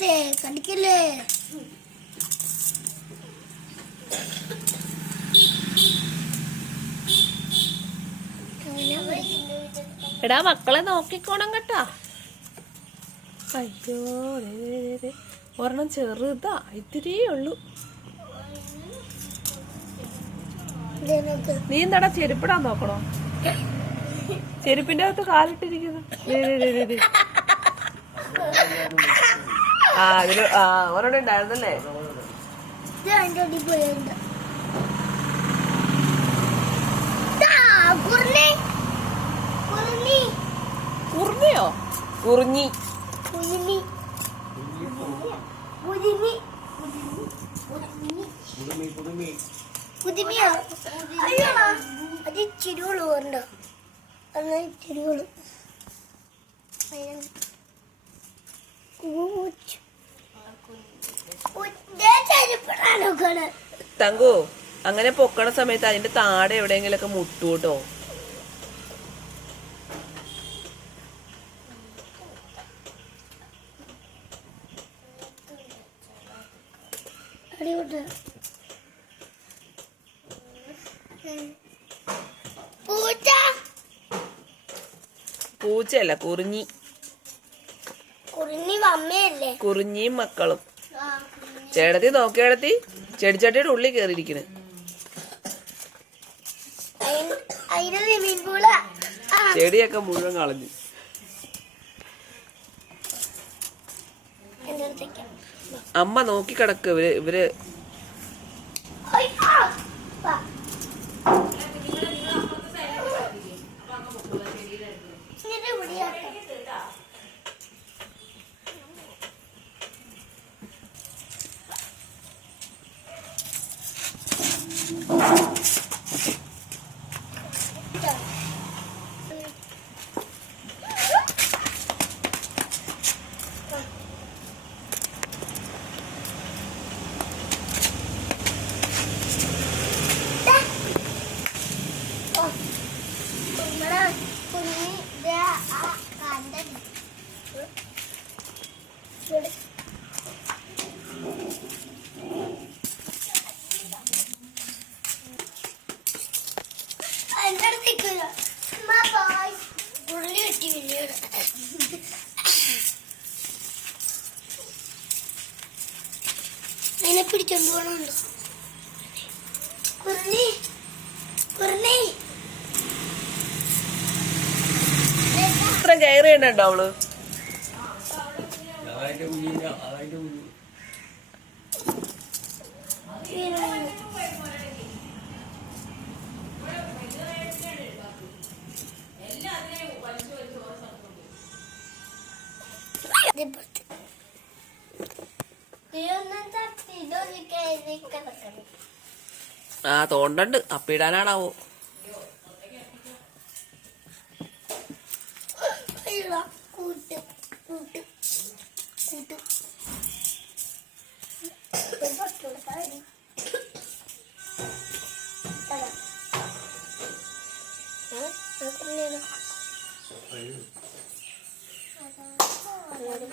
കടിക്കല്ലേ എടാ മക്കളെ നോക്കിക്കോണം കേട്ടാ. അയ്യോ. ഒരെണ്ണം ചെറുതാ ഇത്തിരിയേ ഉള്ളൂ. നീ എന്താടാ ചെരുപ്പിടാൻ നോക്കണോ? ചെരുപ്പിന്റെ അകത്ത് കാലിട്ടിരിക്കുന്നു. ആ അതിൽ ആ ഒരെണ്ണം ഉണ്ടായിരുന്നല്ലേ? കുറിഞ്ഞയോ കുറിഞ്ഞി. കുരുമിയോ? അയ്യോ അത് ചിരുവൾ ഉണ്ടോ അന്ന് ചിരുവൾ ചെരുപ്പിടാനോ തങ്കു അങ്ങനെ പൊക്കണ സമയത്ത് അതിന്റെ താടെ എവിടെയെങ്കിലൊക്കെ മുട്ടൂട്ടോ? പൂച്ചയല്ല കുറിഞ്ഞി. കുറിഞ്ഞി വമ്മയല്ലേ? കുറിഞ്ഞിയും മക്കളും. ചേടത്തി നോക്കിയേടത്തി ചെടിച്ചട്ടിയുടെ ഉള്ളിൽ കയറിയിരിക്കണ് ചെടിയൊക്കെ മുഴുവൻ കളഞ്ഞു. അമ്മ നോക്കി കിടക്ക് ഇവർ. ഇവർ അയ്യോ ഇവിടെ. അതിന്റെ അടുത്തേക്ക് വരാം. അമ്മ, ഇത്ര കയറി വെട്ടി വലിയത്. അതിനെ പിടിച്ചോണ്ട് പോകണുണ്ടോ കുഞ്ഞു ആ തോണ്ടണ്ട്. അപ്പിടാനാണാവോ കൂട്ട് കൂട്ട്.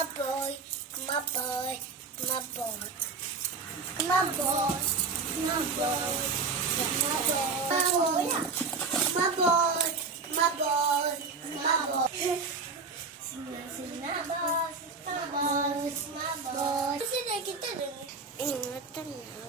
my boy, my boy, my boy. My boy, my boy, my boy. My boy, my boy, my boy. Sina, sina, boss, my boss, my boss. Sina kita dun. Ingatan.